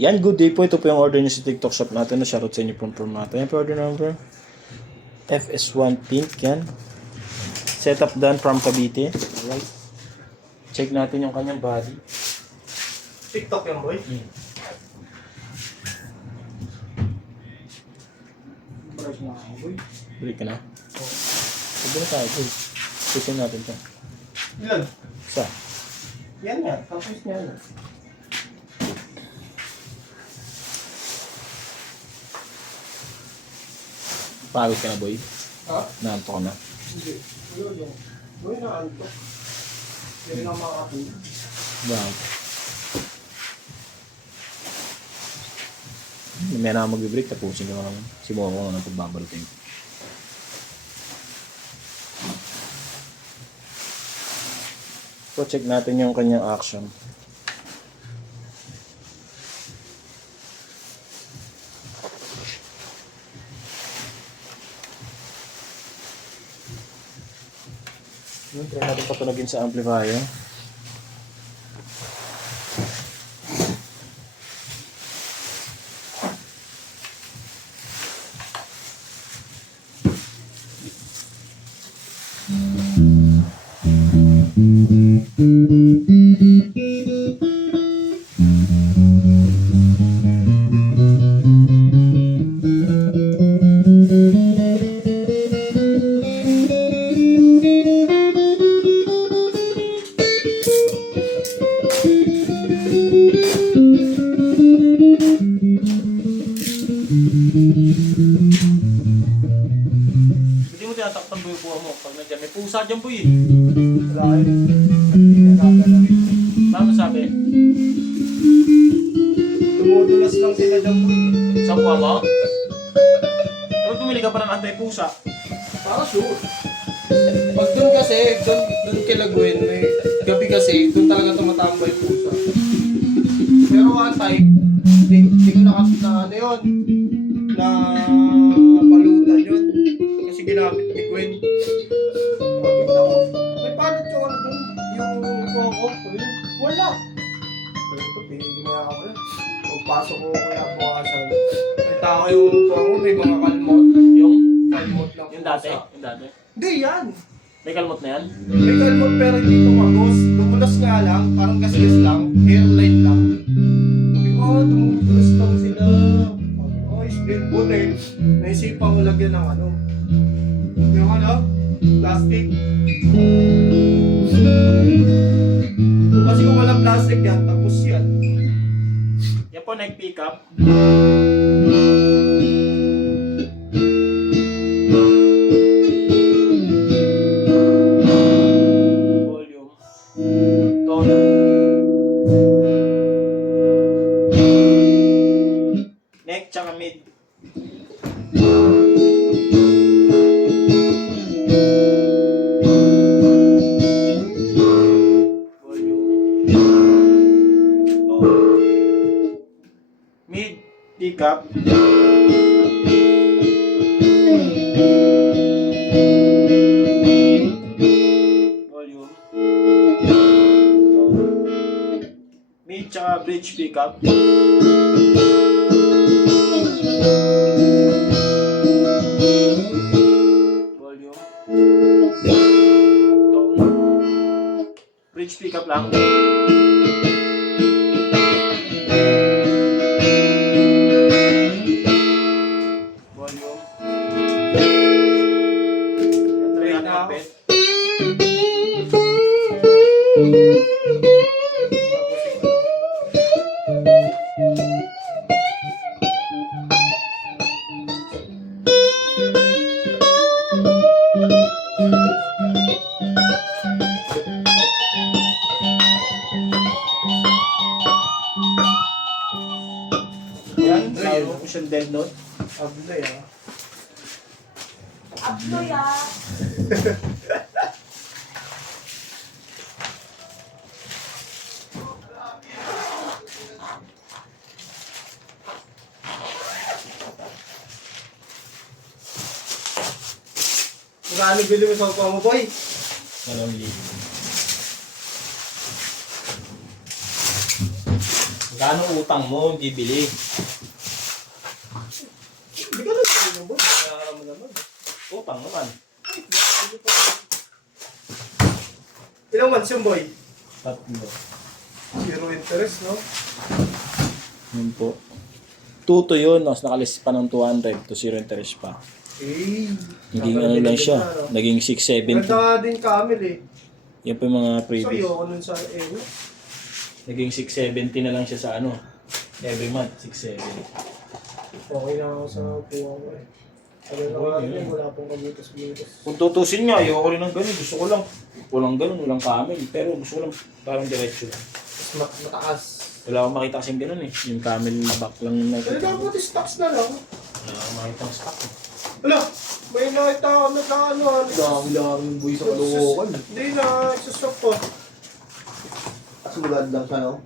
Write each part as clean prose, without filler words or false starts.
Yan, good day po. Ito po yung order niyo sa TikTok shop natin. Na-shoutout sa inyo po from natin. Yan po order number. FS1 Pink. Yan. Setup done from Cavite. Alright. Check natin yung kanyang body. TikTok yan, boy. Brush na ako, boy. Break ka na. Sabi na tayo, boy. Check natin ito. Ilan? Isa. Yan nga. Tapos yan. Pagod ka na, boy. Ha? Naanto ka na. Hindi. Wala yan. Boy, naantok. Hindi na makakatulog. Bakit? May na mag-break. Tapusin ka naman. Simuha ko nga ng pagbabalitin. So, check natin yung kanyang action. Yun, try natin patunogin sa amplifier. Hindi mo tinatakpan boy yung buha mo. Pag nandiyan, may pusa dyan boy. Wala kayo. Paano sabi? Tumutulas lang sila dyan, boy. Sa buha mo? Pero tumili ka pa ng anti-pusa. Para sure. Pag doon kasi, doon kilagwin, may gabi kasi, doon talaga tumatambay pusa. Pero one time, hindi ko na ano yun, na palutan yun. Kasi ginamit ni Gwen. Sabi ko, may palit yung ano doon, yung kuha ko. Sabi niya, wala. Sabi ko, ginaya ka mo na. Pagpasok ko kaya bukasan. May tao yung kuha mo, may mga kalmot. Yung? Kalmot lang. Yung dati? pusa. Yung dati? Hindi yan. May kalmot na yan? May kalmot pero hindi tumagos. Tumulas nga lang, parang gasgas lang, hairline lang. Sabi ko, tumulas lang sila. Sabi ko, split buti. Naisipan ko lagyan ng ano. Yung ano, plastic. Kasi kung walang plastic yan, tapos yan. Yan po, nag-pick up. Volume. Tone. Neck, tsaka mid. Volume. Tone. Mid, pick up. Volume. Mid tsaka bridge pickup. Volume. Tone. Bridge pickup lang. Volume. Try natin ang bed. Yan, lalo ko siyang dead note. Abulay ah. Abdoya. Magkano bili mo sa upa mo, boy? 2,000. Magkano utang mo, bibili? Hindi ka lang tayo ng boy. Kaya mo naman. Utang naman. Ilang months yung boy? Tatlo. Zero interest, no? Yun po. 2 to yun, tapos nakalis pa ng 200 to 0 interest pa. Eh. Naging ano lang siya, naging 670. Ganda nga din Camel eh. Yan po yung mga So, previous. ayoko nun sa Naging 670 na lang siya sa ano. Every month, 670. Okay lang ako sa buha ko eh. Sabi na nga rin, wala pong kabutas-butas. Kung tutusin nga, ayoko rin ng ganun. Gusto ko lang, walang ganun, walang camel. Pero gusto ko lang parang diretso lang. Mas mataas. Wala akong makita kasing ganun eh. Yung camel back lang yung Pero nakita. dapat stocks na lang. Wala akong makita ang stock eh. Wala, may nakita ako na ano. Dami-dami yung buhay sa Caloocan. Hindi na, isusok ko. Sumulad lang siya, no?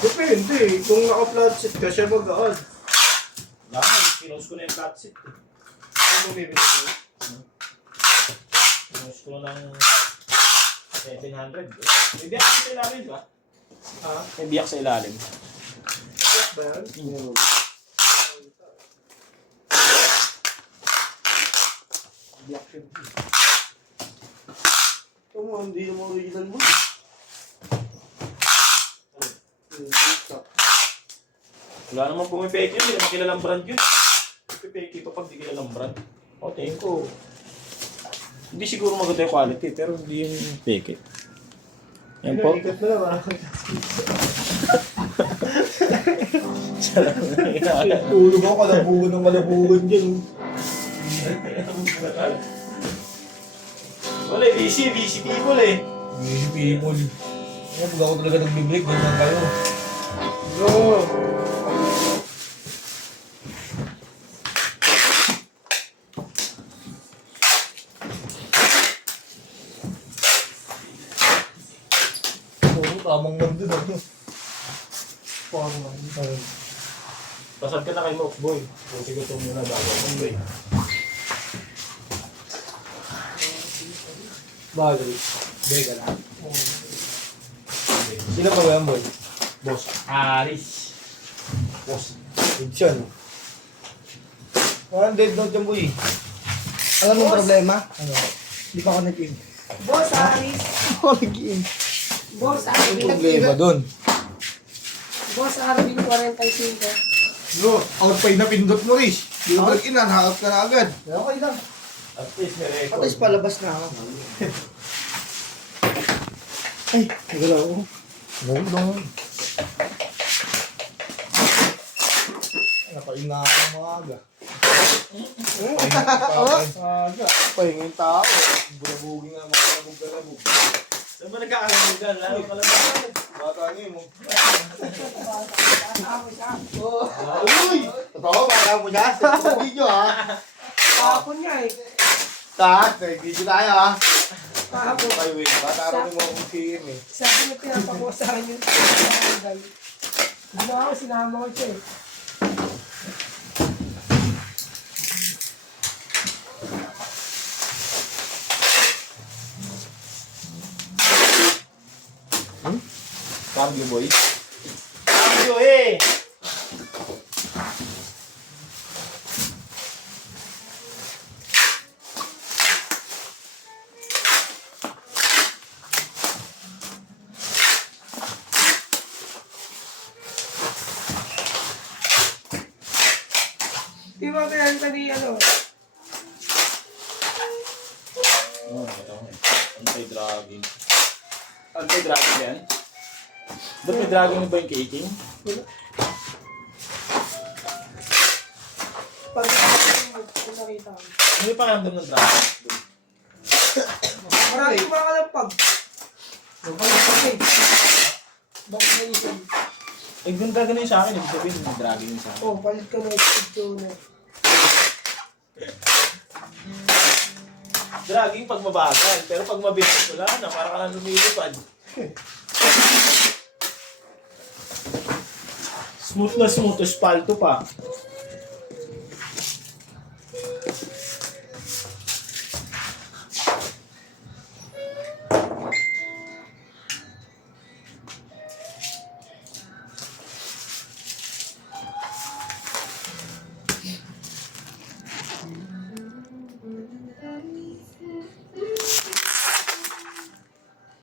Depende eh. Kung naka-flat seat ka, siya mag-aad. Wala ka, pinost ko na yung flat seat eh. Ano mo bibili ko? Pinost ko ng 700. May biyak sa ilalim ba? Ha? May biyak sa ilalim. Black ba yan? Black shirt. Ito mo, hindi naman original mo. Wala naman pumipeke yun, hindi naman kilalang brand yun. Pipeke pa pag di kilalang brand. O, tingin ko. Hindi siguro maganda yung quality, pero hindi yung peke. Yan po. Ikat na lang ah. Tulog ako, kalabugan ng kalabugan dyan. Wala, busy people eh. Busy people. Kaya pag ako talaga nag-break, ganyan kayo. Go! Oo, tamang nandun ako. Parang ano. Pasad ka na kay Mox Boy. Pusi ko ito muna bago akong boy. Bagay. Break ka lang. Sino pa ba yan, boy? Boss Aris. Boss. Edson. 100 note yan, boy. Alam mo ang problema? Ano? Hindi pa ako nag-in. Boss Aris. Ako nag-in. Boss Ano Aris. problema dun? Boss Aris 45. No, out pa yung napindot mo, Rish. Di mo nag-in, hanakap ka na agad. Okay lang. At least may record. At least palabas na ako. Ay, nagalaw ako. Nagalaw. Napahinga ako ng maaga. Maaga. Pahinga yung tao. Bulabugin nga mga kalabog-kalabog. Saan ba nagkakalamugan? Lalo ka lang ba? Bata niyo mo. Oo. Uy! Totoo, bata mo siya. Sa video ha. Kahapon niya eh. Tahat, nag-video tayo ha. Kahapon. Kayo eh. Bata rin mo akong CM eh. Sabi niya pinapakuha sa akin yung ginawa ko, sinama ko siya eh. Cambio boy. Cambio eh! Di ba kaya ni ano? Oh, ito eh. Anti-dragging. Anti-dragging yan? Ba't may dragging ba yung kicking? Pag nakita ko. Ano yung pakiramdam ng dragging? Marami kumakalampag. Nakalampag eh. Bakit na isang? Eh, kung gagawin sa akin, ibig sabihin, may dragging yun sa akin. Oh, palit ka na ito na. Dragging pag mabagal, pero pag mabilis, wala na, para ka lang lumilipad. Smooth na smooth, espalto pa.